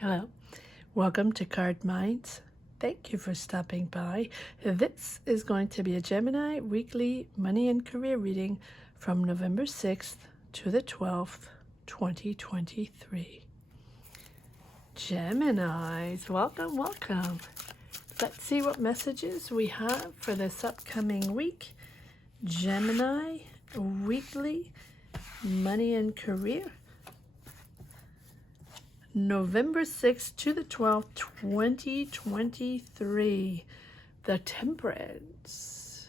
Hello, welcome to Card Minds. Thank you for stopping by. This is going to be a Gemini weekly money and career reading from November 6th to the 12th, 2023. Geminis, welcome, welcome. Let's see what messages we have for this upcoming week. Gemini weekly money and career. November 6th to the 12th, 2023. The Temperance.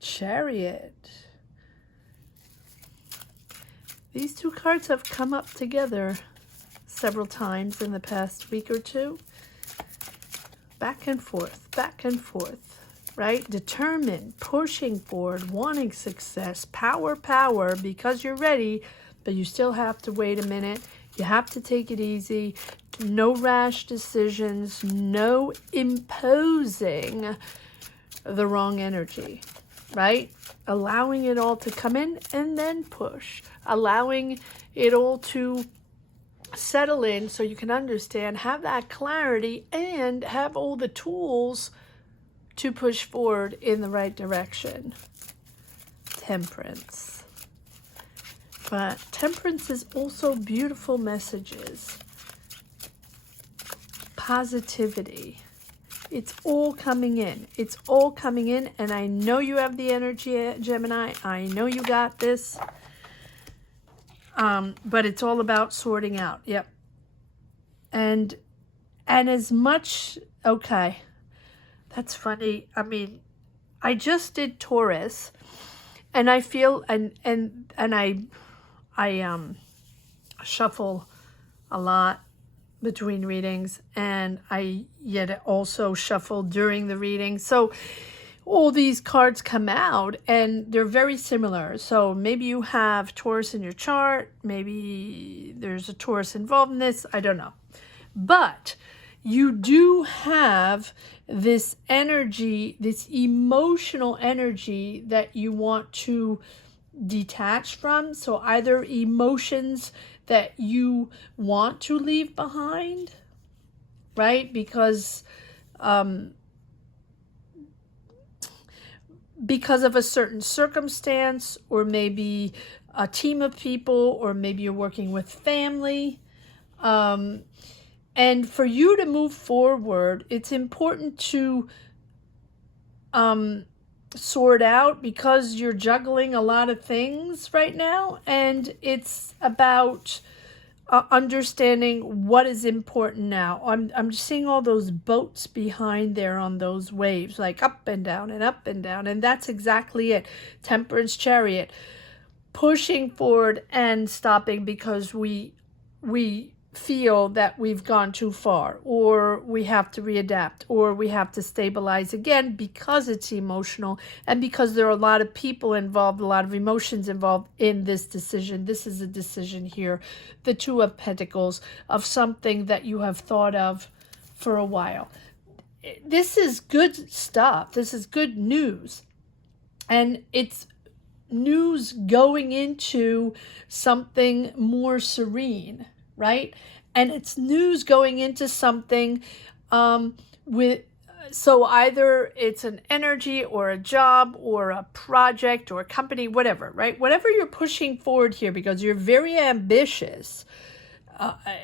Chariot. These two cards have come up together several times in the past week or two. Back and forth, right? Determined, pushing forward, wanting success, power, because you're ready. But you still have to wait a minute. You have to take it easy. No rash decisions. No imposing the wrong energy, right? Allowing it all to come in and then push. Allowing it all to settle in so you can understand, have that clarity, and have all the tools to push forward in the right direction. Temperance. But temperance is also beautiful messages. Positivity. It's all coming in. It's all coming in. And I know you have the energy, Gemini. I know you got this. But it's all about sorting out. Yep. And as much... Okay. That's funny. I mean, I just did Taurus. And I feel... And I shuffle a lot between readings, and I yet also shuffle during the reading. So all these cards come out and they're very similar. So maybe you have Taurus in your chart. Maybe there's a Taurus involved in this. I don't know. But you do have this energy, this emotional energy that you want to detach from. So either emotions that you want to leave behind, right? Because of a certain circumstance, or maybe a team of people, or maybe you're working with family. And for you to move forward, it's important to sort out, because you're juggling a lot of things right now, and it's about understanding what is important now. I'm seeing all those boats behind there on those waves, like up and down, and that's exactly it. Temperance, Chariot, pushing forward and stopping because we feel that we've gone too far, or we have to readapt, or we have to stabilize again because it's emotional, and because there are a lot of people involved, a lot of emotions involved in this decision. This is a decision here, the Two of Pentacles, of something that you have thought of for a while. This is good stuff. This is good news, and it's news going into something more serene, right? And it's news going into something so either it's an energy or a job or a project or a company, whatever, right? Whatever you're pushing forward here, because you're very ambitious.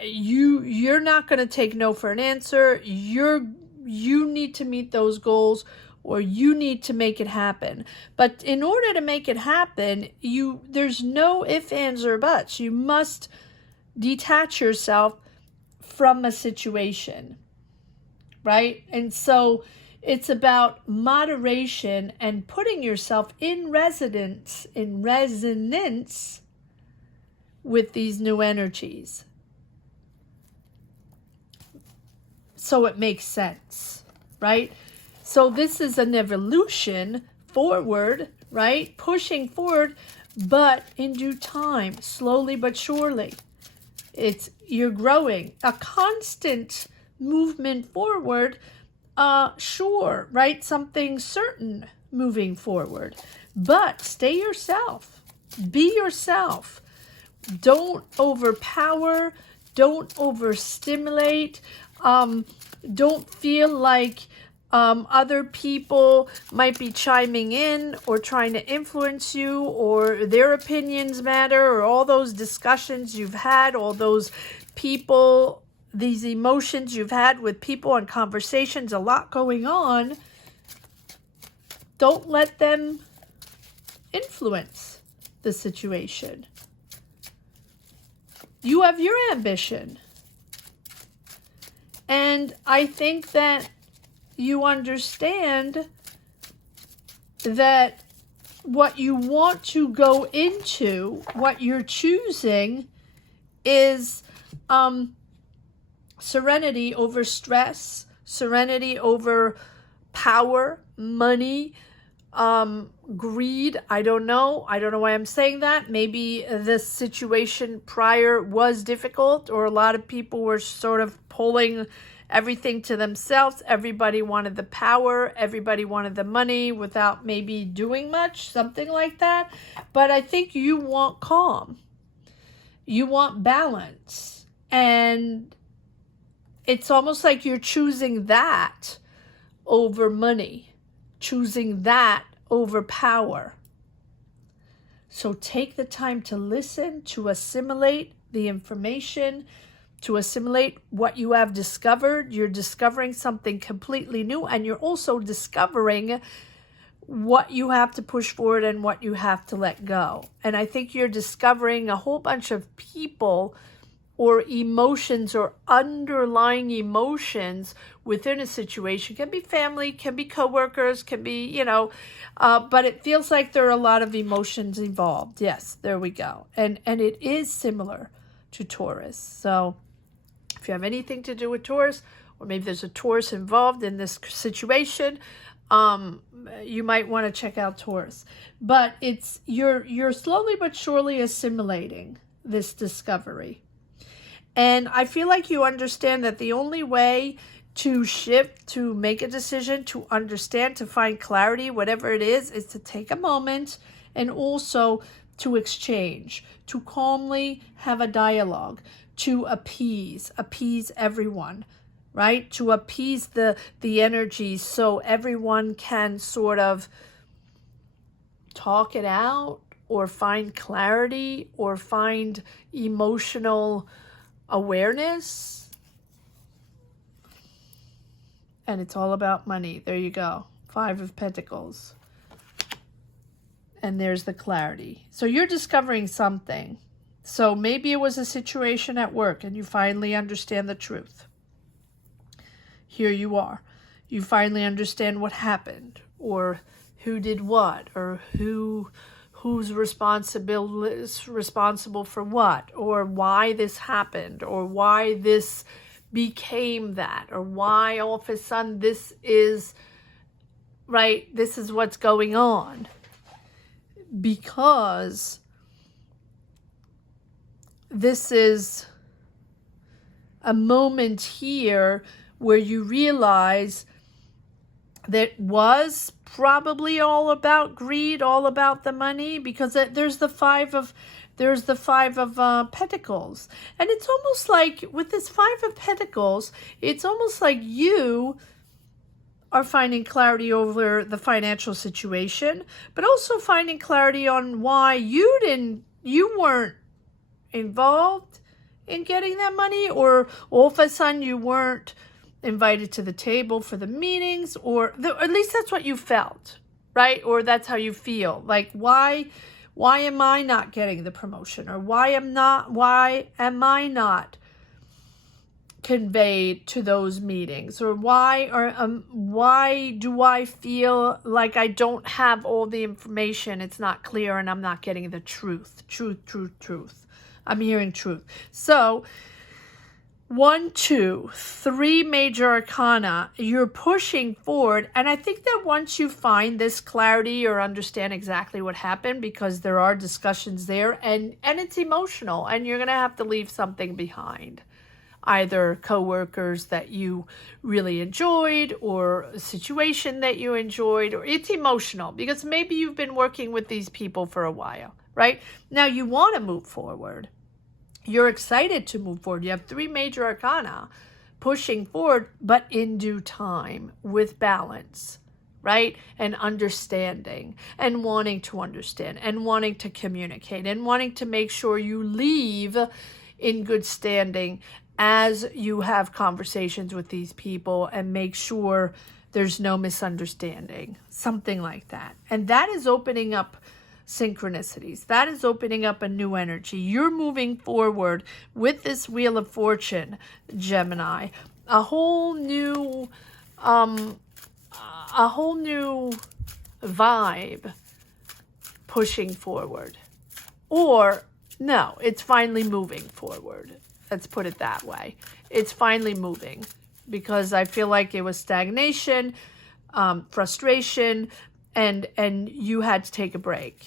You're not going to take no for an answer. You need to meet those goals, or you need to make it happen. But in order to make it happen, there's no ifs, ands, or buts. You must detach yourself from a situation, right? And so it's about moderation and putting yourself in resonance with these new energies, so it makes sense, right? So this is an evolution forward, right? Pushing forward, but in due time, slowly but surely. You're growing, a constant movement forward, sure, right? Something certain moving forward, but stay yourself, be yourself. Don't overpower. Don't overstimulate. Don't feel like other people might be chiming in or trying to influence you, or their opinions matter, or all those discussions you've had, all those people, these emotions you've had with people and conversations, a lot going on. Don't let them influence the situation. You have your ambition. And I think that you understand that what you want to go into, what you're choosing, is serenity over stress, serenity over power, money, greed. I don't know why I'm saying that. Maybe this situation prior was difficult, or a lot of people were sort of pulling everything to themselves. Everybody wanted the power, everybody wanted the money without maybe doing much, something like that. But I think you want calm. You want balance. And it's almost like you're choosing that over money, choosing that over power. So take the time to listen, to assimilate the information, to assimilate what you have discovered. You're discovering something completely new, and you're also discovering what you have to push forward and what you have to let go. And I think you're discovering a whole bunch of people or emotions or underlying emotions within a situation. Can be family, can be coworkers, can be, but it feels like there are a lot of emotions involved. Yes, there we go. And it is similar to Taurus. So if you have anything to do with Taurus, or maybe there's a Taurus involved in this situation, you might want to check out Taurus. But it's you're slowly but surely assimilating this discovery. And I feel like you understand that the only way to shift, to make a decision, to understand, to find clarity, whatever it is to take a moment and also to exchange, to calmly have a dialogue, to appease everyone, right? To appease the energy so everyone can sort of talk it out or find clarity or find emotional awareness. And it's all about money. There you go. 5 of Pentacles. And there's the clarity. So you're discovering something. So maybe it was a situation at work and you finally understand the truth. Here you are. You finally understand what happened, or who did what, or who's responsible for what, or why this happened, or why this became that, or why all of a sudden this is what's going on. Because this is a moment here where you realize that was probably all about greed, all about the money, because there's the 5 of Pentacles. And it's almost like with this 5 of Pentacles, it's almost like you are finding clarity over the financial situation, but also finding clarity on why you weren't involved in getting that money, or all of a sudden you weren't invited to the table for the meetings, or at least that's what you felt, right? Or that's how you feel. Like, why am I not getting the promotion? Or why am I not conveyed to those meetings? Or why do I feel like I don't have all the information? It's not clear and I'm not getting the truth. Truth. I'm hearing truth. So 1, 2, 3 major arcana, you're pushing forward. And I think that once you find this clarity or understand exactly what happened, because there are discussions there and it's emotional, and you're going to have to leave something behind. Either coworkers that you really enjoyed, or a situation that you enjoyed, or it's emotional because maybe you've been working with these people for a while, right? Now you want to move forward. You're excited to move forward. You have 3 major arcana pushing forward, but in due time with balance, right? And understanding and wanting to understand and wanting to communicate and wanting to make sure you leave in good standing as you have conversations with these people and make sure there's no misunderstanding, something like that. And that is opening up synchronicities. That is opening up a new energy. You're moving forward with this Wheel of Fortune, Gemini. A whole new vibe pushing forward. Or no, it's finally moving forward. Let's put it that way. It's finally moving, because I feel like it was stagnation, frustration, and you had to take a break.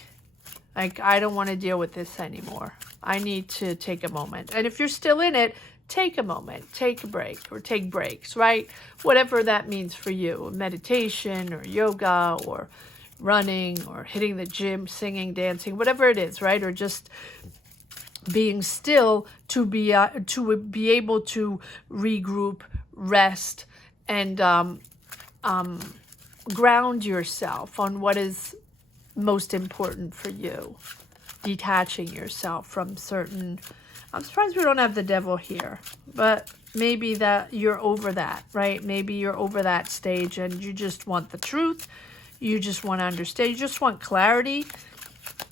Like, I don't want to deal with this anymore. I need to take a moment. And if you're still in it, take a moment, take a break, or take breaks, right? Whatever that means for you, meditation or yoga or running or hitting the gym, singing, dancing, whatever it is, right? Or just being still to be able to regroup, rest, and ground yourself on what is most important for you. Detaching yourself from certain... I'm surprised we don't have the devil here, but maybe that you're over that, right? Maybe you're over that stage and you just want the truth. You just want to understand. You just want clarity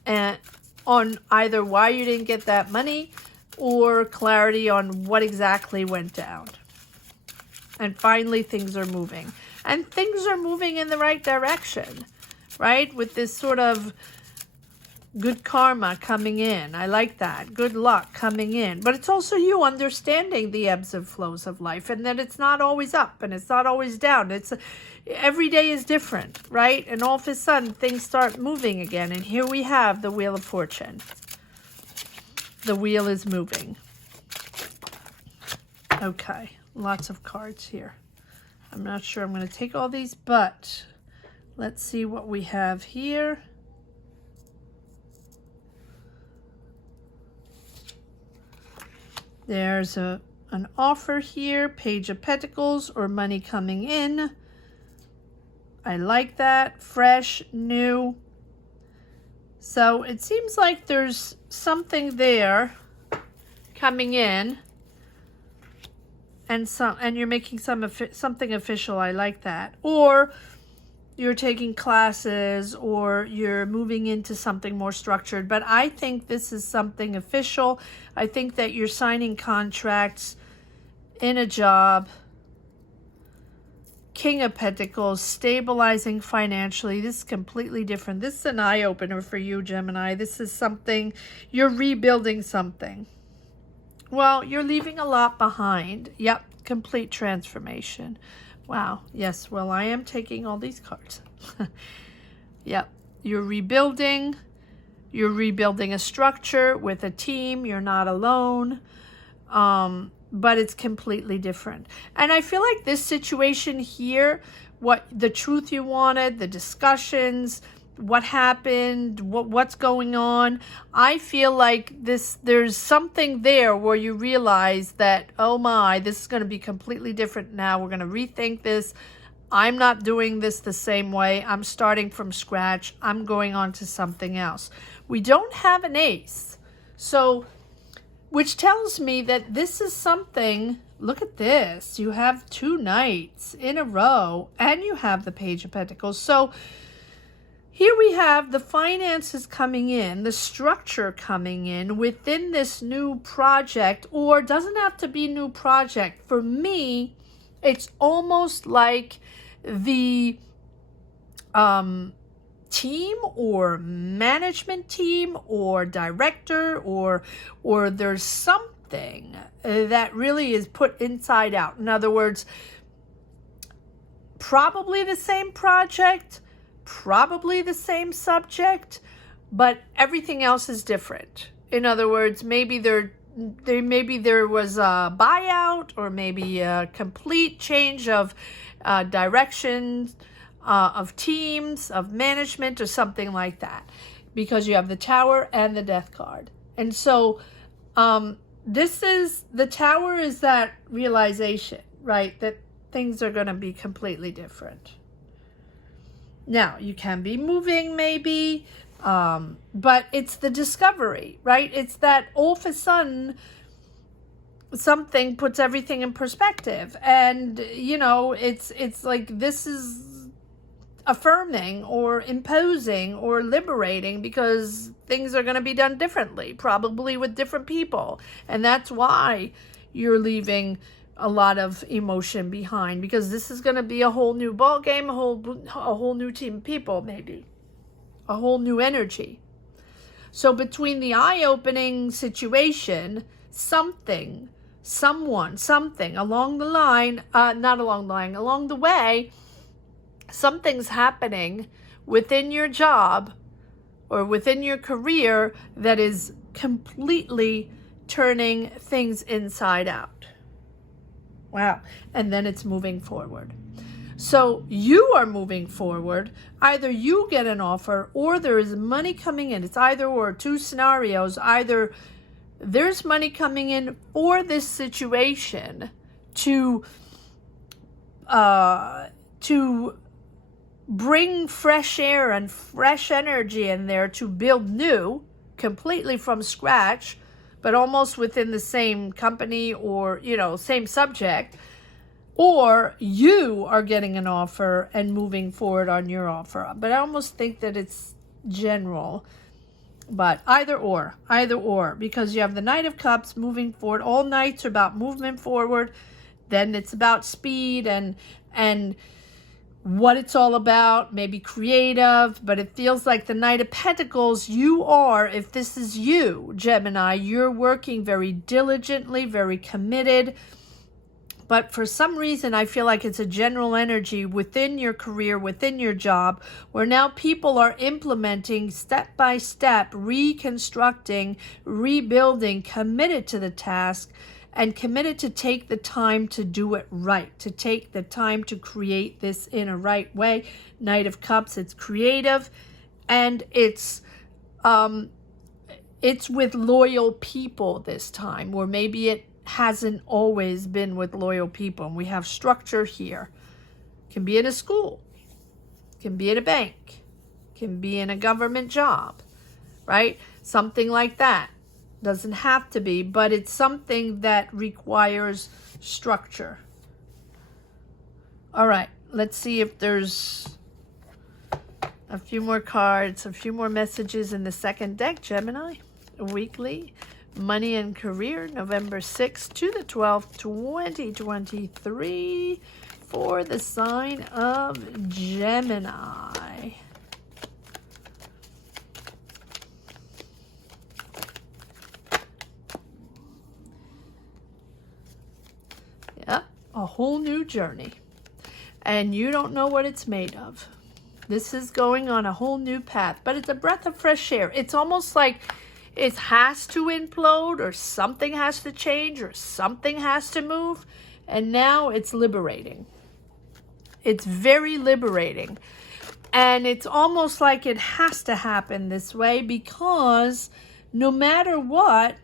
and on either why you didn't get that money or clarity on what exactly went down. And finally, things are moving. And things are moving in the right direction, right? With this sort of good karma coming in. I like that. Good luck coming in. But it's also you understanding the ebbs and flows of life, and that it's not always up and it's not always down. It's every day is different, right? And all of a sudden things start moving again. And here we have the Wheel of Fortune. The wheel is moving. Okay, lots of cards here. I'm not sure I'm going to take all these, but let's see what we have here. There's an offer here, Page of Pentacles, or money coming in. I like that. Fresh, new. So it seems like there's something there coming in. And you're making something official. I like that. Or you're taking classes, or you're moving into something more structured. But I think this is something official. I think that you're signing contracts in a job. King of Pentacles, stabilizing financially. This is completely different. This is an eye-opener for you, Gemini. This is something, you're rebuilding something. Well, you're leaving a lot behind. Yep, complete transformation. Wow, yes, well, I am taking all these cards. Yep, you're rebuilding a structure with a team. You're not alone, but it's completely different. And I feel like this situation here, what the truth you wanted, the discussions, what happened, what's going on, I feel like there's something there where you realize that, oh my, this is going to be completely different now. We're going to rethink this. I'm not doing this the same way. I'm starting from scratch. I'm going on to something else. We don't have an ace, so which tells me that this is something. Look at this. You have 2 knights in a row, and you have the Page of Pentacles. So here we have the finances coming in, the structure coming in within this new project, or doesn't have to be new project. For me, it's almost like the team or management team or director or there's something that really is put inside out. In other words, probably the same project, probably the same subject, but everything else is different. In other words, maybe there was a buyout, or maybe a complete change of direction, of teams, of management, or something like that, because you have the Tower and the Death card. And so the Tower is that realization, right? That things are going to be completely different. Now, you can be moving maybe, but it's the discovery, right? It's that all of a sudden something puts everything in perspective. And, you know, it's like this is affirming or imposing or liberating because things are going to be done differently, probably with different people. And that's why you're leaving a lot of emotion behind, because this is going to be a whole new ball game, a whole new team of people, maybe a whole new energy. So between the eye-opening situation, something along the line, along the way, something's happening within your job or within your career that is completely turning things inside out. Wow. And then it's moving forward. So you are moving forward. Either you get an offer or there is money coming in. It's either or, two scenarios. Either there's money coming in for this situation to bring fresh air and fresh energy in there to build new, completely from scratch, but almost within the same company or, you know, same subject, or you are getting an offer and moving forward on your offer. But I almost think that it's general, but either or, because you have the Knight of Cups moving forward. All nights are about movement forward. Then it's about speed and what it's all about, maybe creative, but it feels like the Knight of Pentacles, you are, if this is you, Gemini, you're working very diligently, very committed, but for some reason, I feel like it's a general energy within your career, within your job, where now people are implementing step by step, reconstructing, rebuilding, committed to the task, and committed to take the time to do it right, to take the time to create this in a right way. Knight of Cups, it's creative, and it's with loyal people this time, or maybe it hasn't always been with loyal people. And we have structure here. Can be in a school, can be in a bank, can be in a government job, right? Something like that. Doesn't have to be, but it's something that requires structure. All right, let's see if there's a few more cards, a few more messages in the second deck, Gemini. Weekly money and career, November 6th to the 12th, 2023, for the sign of Gemini. A whole new journey, and you don't know what it's made of. This is going on a whole new path, but it's a breath of fresh air. It's almost like it has to implode, or something has to change, or something has to move, and now it's liberating. It's very liberating, and it's almost like it has to happen this way, because no matter what,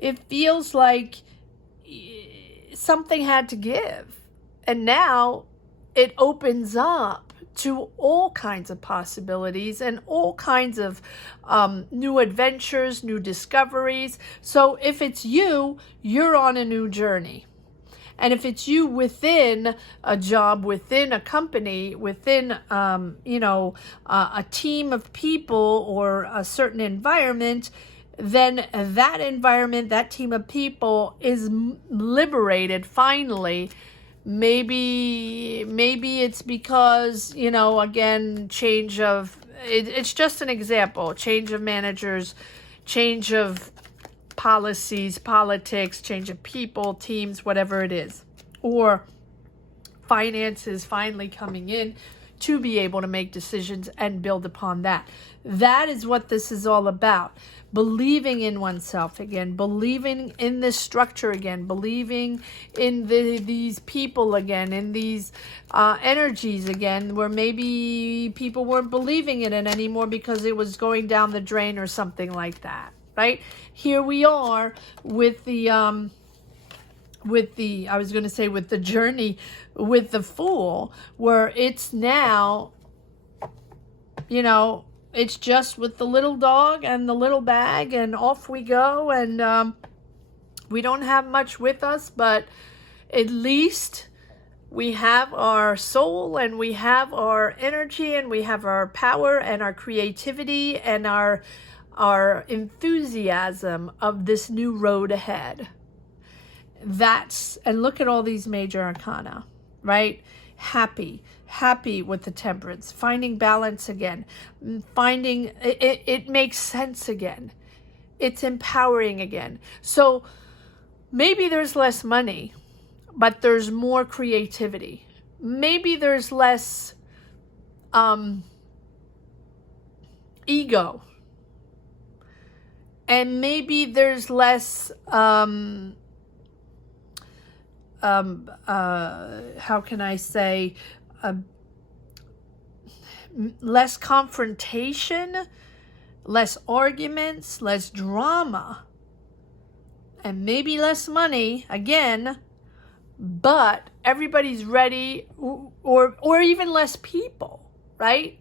it feels like something had to give, and now it opens up to all kinds of possibilities and all kinds of new adventures, new discoveries. So if it's you, you're on a new journey. And if it's you within a job, within a company, within a team of people or a certain environment, then that environment, that team of people is liberated finally. Maybe it's because, again, change of, it's just an example, change of managers, change of policies, politics, change of people, teams, whatever it is. Or finances finally coming in to be able to make decisions and build upon that. That is what this is all about. Believing in oneself again, believing in this structure again, believing in these people again, in these energies again, where maybe people weren't believing in it anymore because it was going down the drain or something like that. right? Here we are with the I was going to say with the journey with the Fool, where it's now, you know, it's just with the little dog and the little bag, and off we go. And we don't have much with us, but at least we have our soul, and we have our energy, and we have our power and our creativity and our enthusiasm of this new road ahead. And look at all these major arcana, right? Happy with the Temperance, finding balance again, finding it makes sense again. It's empowering again. So maybe there's less money, but there's more creativity. Maybe there's less ego. And maybe there's less how can I say, less confrontation, less arguments, less drama, and maybe less money again, but everybody's ready, or even less people, right?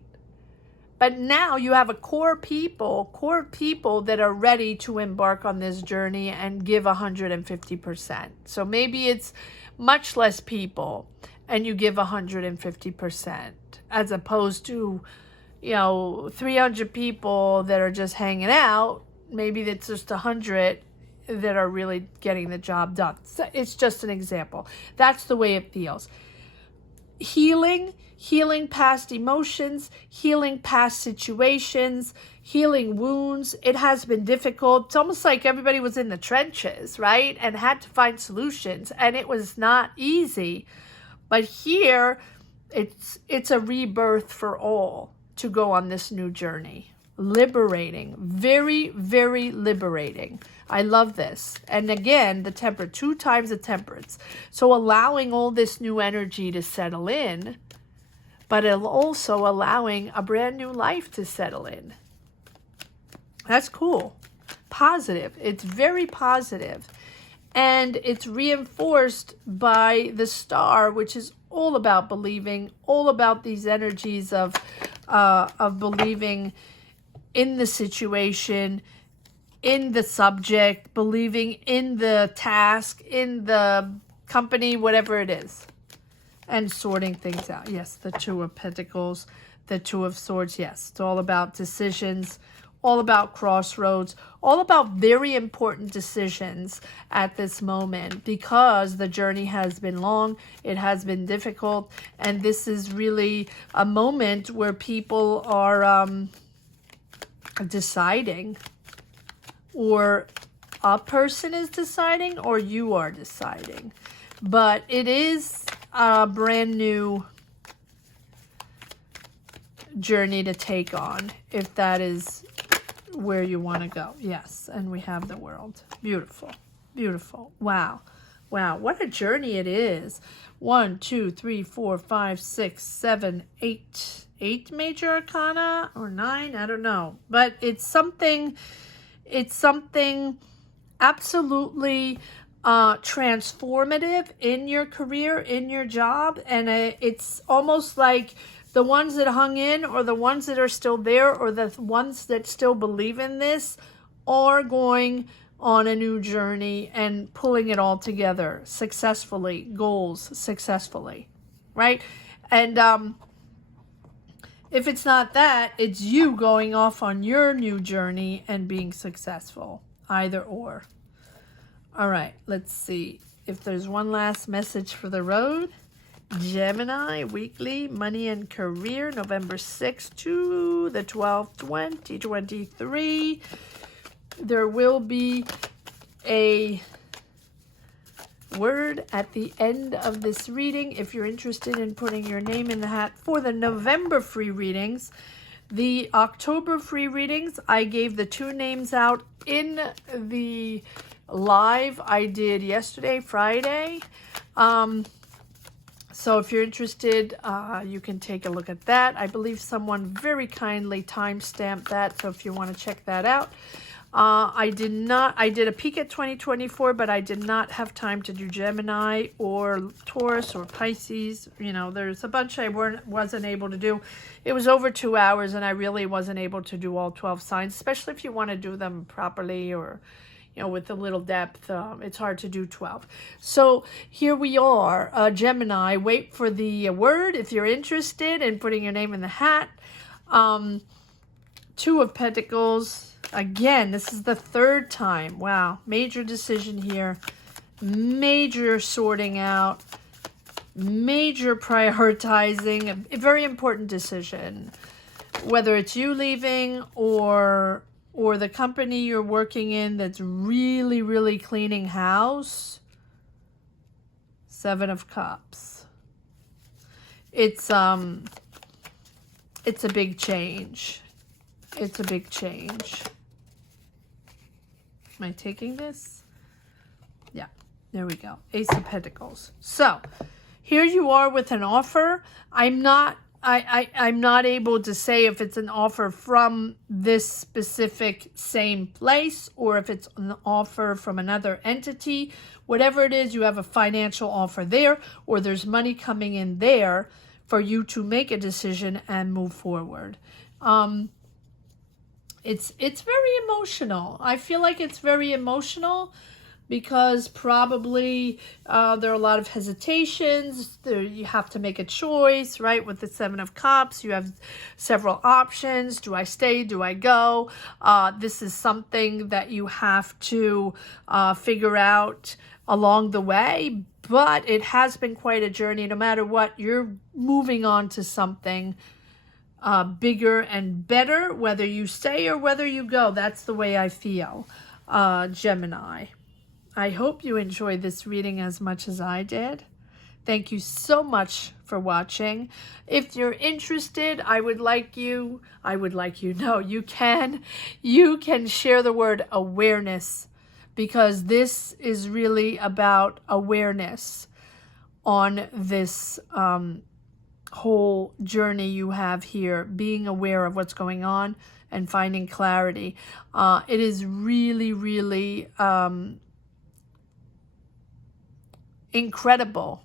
But now you have a core people that are ready to embark on this journey and give 150%. So maybe it's much less people and you give 150%, as opposed to, 300 people that are just hanging out. Maybe it's just 100 that are really getting the job done. So it's just an example. That's the way it feels. Healing past emotions, healing past situations, healing wounds. It has been difficult. It's almost like everybody was in the trenches, right? And had to find solutions. And it was not easy. But here, it's a rebirth for all to go on this new journey. Liberating. Very, very liberating. I love this. And again, the Temperance, 2 times the Temperance. So allowing all this new energy to settle in, but also allowing a brand new life to settle in. That's cool. Positive. It's very positive. And it's reinforced by the Star, which is all about believing, all about these energies of believing in the situation, in the subject, believing in the task, in the company, whatever it is. And sorting things out. Yes, the 2 of Pentacles, the 2 of Swords. Yes, it's all about decisions, all about crossroads, all about very important decisions at this moment, because the journey has been long, it has been difficult, and this is really a moment where people are deciding, or a person is deciding, or you are deciding. But it is a brand new journey to take on, if that is where you want to go. Yes, and we have the World. Beautiful, beautiful. Wow, wow, what a journey it is. 1, 2, 3, 4, 5, 6, 7, 8 major arcana, or 9, I don't know. But it's something absolutely transformative in your career, in your job. And it's almost like the ones that hung in, or the ones that are still there, or the ones that still believe in this, are going on a new journey and pulling it all together successfully, goals successfully, right? And if it's not that, it's you going off on your new journey and being successful, either or. All right, let's see if there's one last message for the road. Gemini, weekly, money and career, November 6th to the 12th, 2023. There will be a word at the end of this reading if you're interested in putting your name in the hat for the November free readings. The October free readings, I gave the 2 names out in the live I did yesterday, Friday. So if you're interested, you can take a look at that. I believe someone very kindly timestamped that, so if you want to check that out. I did a peek at 2024, but I did not have time to do Gemini or Taurus or Pisces. You know, there's a bunch I wasn't able to do. It was over 2 hours, and I really wasn't able to do all 12 signs, especially if you want to do them properly or, you know, with a little depth. It's hard to do 12. So here we are, Gemini. Wait for the word if you're interested in putting your name in the hat. Two of Pentacles. Again, this is the third time. Wow. Major decision here. Major sorting out. Major prioritizing. A very important decision. Whether it's you leaving or the company you're working in that's really, really cleaning house. 7 of Cups. It's a big change. It's a big change. Am I taking this? Yeah, there we go. Ace of Pentacles. So here you are with an offer. I'm not able to say if it's an offer from this specific same place or if it's an offer from another entity. Whatever it is, you have a financial offer there, or there's money coming in there for you to make a decision and move forward. It's very emotional. I feel like it's very emotional because probably there are a lot of hesitations. You have to make a choice, right? With the 7 of Cups, you have several options. Do I stay? Do I go? This is something that you have to figure out along the way, but it has been quite a journey. No matter what, you're moving on to something bigger and better, whether you stay or whether you go. That's the way I feel, Gemini. I hope you enjoyed this reading as much as I did. Thank you so much for watching. If you're interested, you can share the word awareness, because this is really about awareness on this whole journey you have here, being aware of what's going on and finding clarity. It is really, really incredible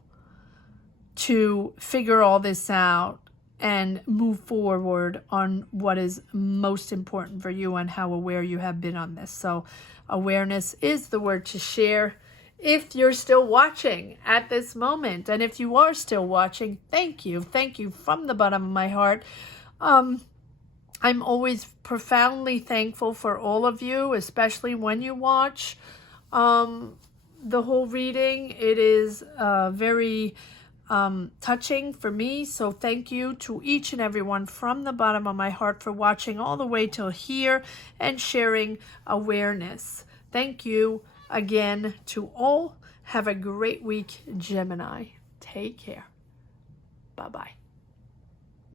to figure all this out and move forward on what is most important for you and how aware you have been on this. So awareness is the word to share. If you're still watching at this moment, and if you are still watching, thank you from the bottom of my heart. I'm always profoundly thankful for all of you, especially when you watch the whole reading. It is very touching for me, so thank you to each and everyone from the bottom of my heart for watching all the way till here and sharing awareness. Thank you again to all. Have a great week, Gemini. Take care. Bye-bye.